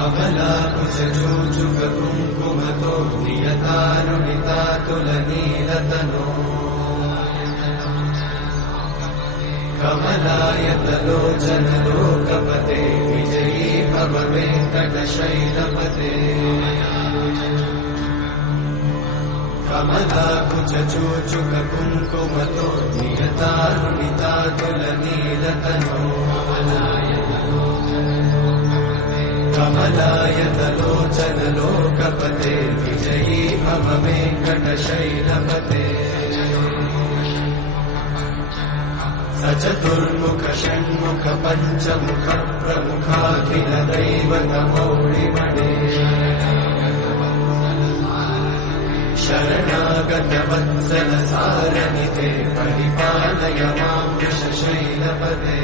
कमलाकुचूचुककुङ्कुमतो नियतानुनितातुलनीलतनो कमलायतलोचनलोकपते विजयी भव वेङ्कटशैलपते कमलाकुचूचुककुङ्कुमतो नियतानुनितातुलनीलतनो कमलायतलोचनलोकपते विजयी भव वेङ्कटशैलपते स चतुर्मुख षण्मुख पञ्चमुख प्रमुखाखिल दैवतमौलिमणे शरणागत वत्सल सारनिधे परिपालय मां वृषशैलपते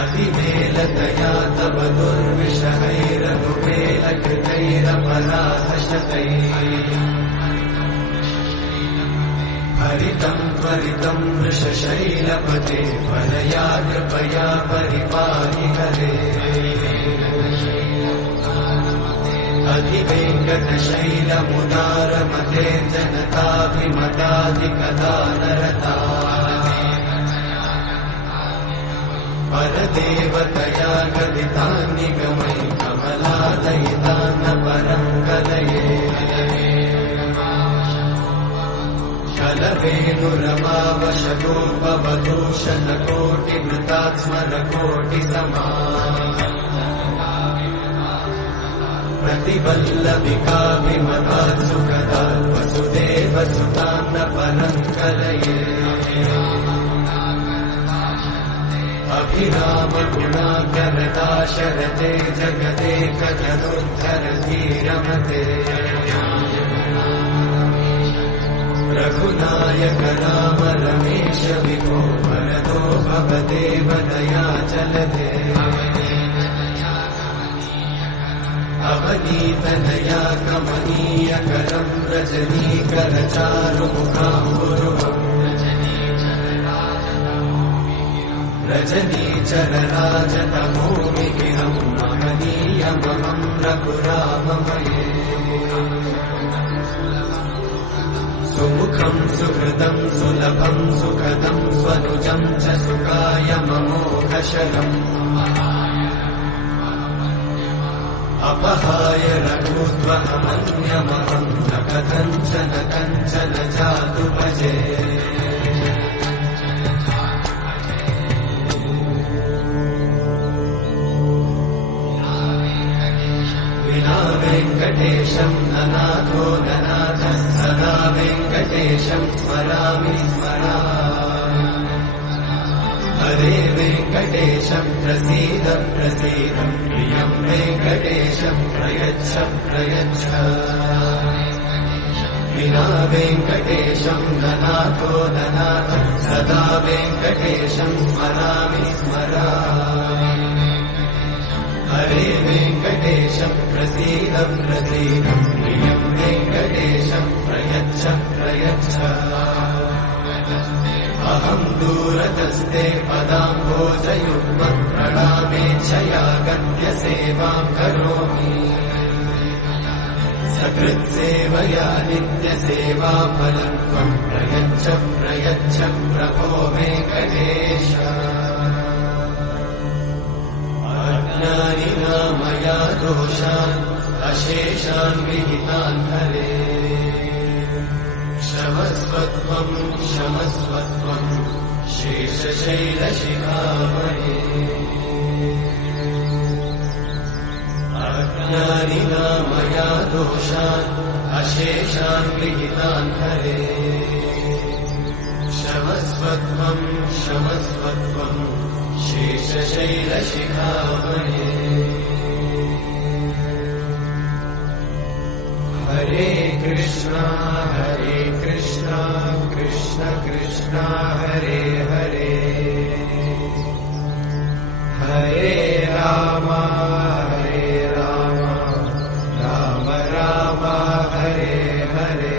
अतिमेलतया तव दुर्विषहैरनुमेलकृतैरपराधशतैः हरितं त्वरितं वृषशैलपते वरया कृपया परिपाहि हरे अधिवेङ्कटशैलमुदारमते जनताभिमताधिकदानरता परदेवतया गदितान्निगमै कमलादयितान्न परं कलये कलवेणुरमावशतोपवधूषणकोटिमृतात्स्मरकोटिसमा प्रतिवल्लभिकाभिमतात् सुखदात् वसुदेवसुतान्न परं कलये अभिरामगुणाकरदाशरथे जगदेकजनोद्धरधीरमते रघुनायक राम रमेश विभो वरदो भवदेव दयाचलते अवनीतनया कमनीयकरं रजनीकरचारुमुखाम्बुरुहम् रजनीचरराजतमोमिगिरं महनीयमहं रघुराममये सुमुखं सुहृदं सुलभं सुखदं स्वनुजं च सुखायममोघशरम् अपहाय रघुत्वमन्यमहं न कथञ्चन कञ्चन जातु भजे विना वेङ्कटेशं ननाथो ननाथः सदा वेङ्कटेशं स्मरामि स्मरामि हरे वेङ्कटेशं प्रसीद प्रसीद प्रियं वेङ्कटेशं प्रयच्छ प्रयच्छ विना वेङ्कटेशं ननाथो ननाथः सदा वेङ्कटेशं स्मरामि स्मरामि हरे वेङ्कटेशं प्रसीद प्रसीद प्रियं वेङ्कटेशं प्रयच्छ प्रयच्छ अहं दूरतस्ते पदाम्भोजयुग्मं प्रणामेच्छया गद्यसेवां करोमि सकृत्सेवया नित्यसेवाफलं त्वं प्रयच्छ प्रयच्छ प्रभो वेङ्कटेश अज्ञानिना मया दोषान् अशेषान् विहितान् हरे क्षमस्वत्वं क्षमस्वत्वं शेषशैलशिखामणे अज्ञानिना मया दोषान् अशेषान् विहितान् हरे क्षमस्वत्वं क्षमस्वत्वं शेषशैलशिखामणे हरे कृष्णा कृष्ण कृष्ण हरे हरे हरे राम राम राम हरे हरे